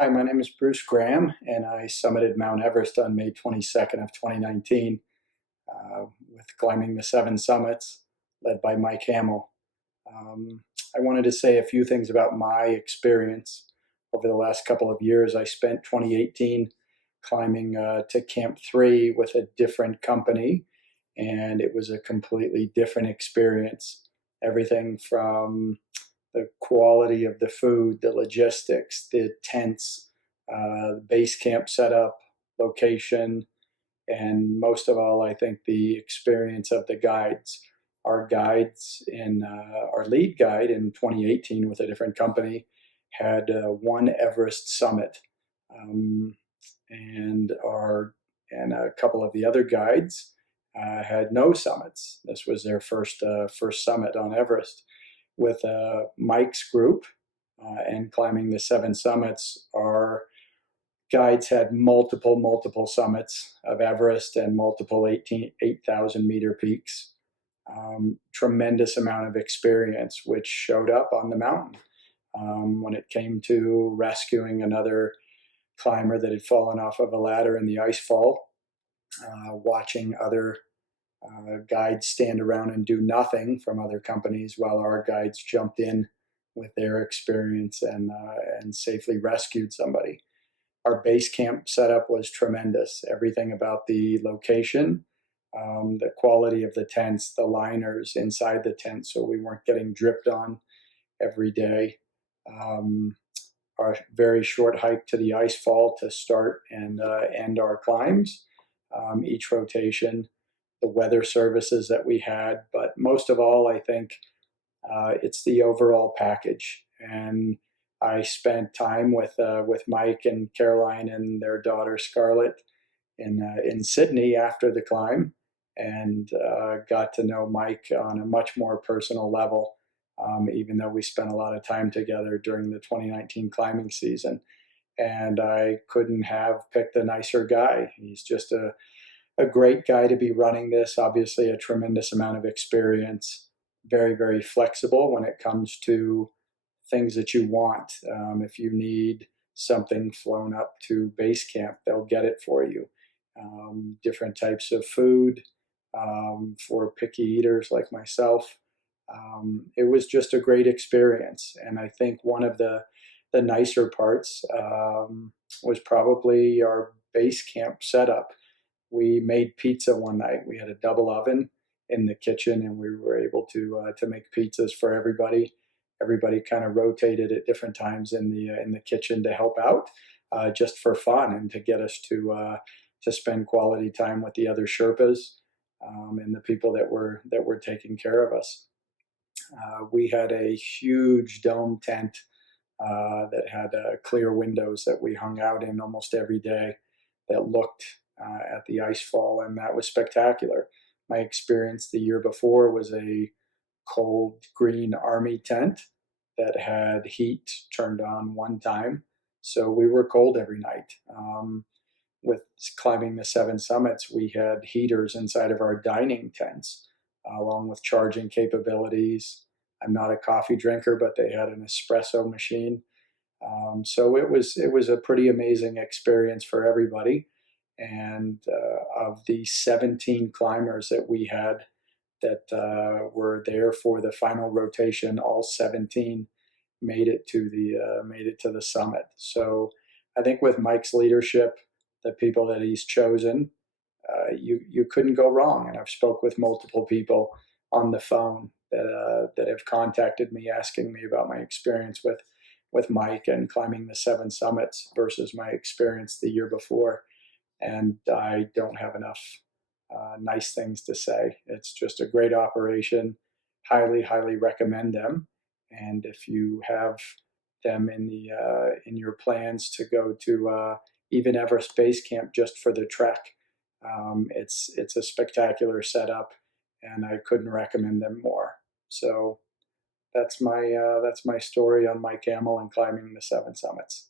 Hi, my name is Bruce Graham, and I summited Mount Everest on May 22nd of 2019 with climbing the seven summits, led by Mike Hamill. Um, I wanted to say a few things about my experience over the last couple of years. I spent 2018 climbing to Camp 3 with a different company, and it was a completely different experience. Everything from the quality of the food, the logistics, the tents, base camp setup, location, and most of all, I think the experience of the guides. Our guides our lead guide in 2018 with a different company had one Everest summit, um, and our and a couple of the other guides had no summits. This was their first summit on Everest. With Mike's group and climbing the seven summits, our guides had multiple summits of Everest and multiple 8,000 meter peaks. Tremendous amount of experience, which showed up on the mountain when it came to rescuing another climber that had fallen off of a ladder in the ice fall, watching other guides stand around and do nothing from other companies while our guides jumped in with their experience and safely rescued somebody. Our base camp setup was tremendous. Everything about the location, the quality of the tents, the liners inside the tent, so we weren't getting dripped on every day. Um, our very short hike to the ice fall to start and end our climbs, each rotation, the weather services that we had, but most of all, I think it's the overall package. And I spent time with Mike and Caroline and their daughter Scarlett in Sydney after the climb, and got to know Mike on a much more personal level. Even though we spent a lot of time together during the 2019 climbing season, and I couldn't have picked a nicer guy. He's just a great guy to be running this. Obviously, a tremendous amount of experience, very flexible when it comes to things that you want. If you need something flown up to base camp, they'll get it for you. Different types of food for picky eaters like myself. It was just a great experience, and I think one of the nicer parts was probably our base camp setup. We made pizza one night. We had a double oven in the kitchen, and we were able to make pizzas for everybody. Everybody kind of rotated at different times in the kitchen to help out, just for fun and to get us to spend quality time with the other Sherpas and the people that were taking care of us. We had a huge dome tent that had clear windows that we hung out in almost every day that looked at the ice fall, and that was spectacular. My experience the year before was a cold green army tent that had heat turned on one time, so we were cold every night. With climbing the seven summits, we had heaters inside of our dining tents, along with charging capabilities. I'm not a coffee drinker, but they had an espresso machine. So it was a pretty amazing experience for everybody. And of the 17 climbers that we had that were there for the final rotation, all 17 made it to the summit. So I think with Mike's leadership, the people that he's chosen, you couldn't go wrong. And I've spoke with multiple people on the phone that have contacted me asking me about my experience with Mike and climbing the seven summits versus my experience the year before. And I don't have enough nice things to say. It's just a great operation. Highly recommend them. And if you have them in your plans to go to even Everest Base Camp just for the trek, it's a spectacular setup, and I couldn't recommend them more. So that's my story on Mike Hamill and climbing the seven summits.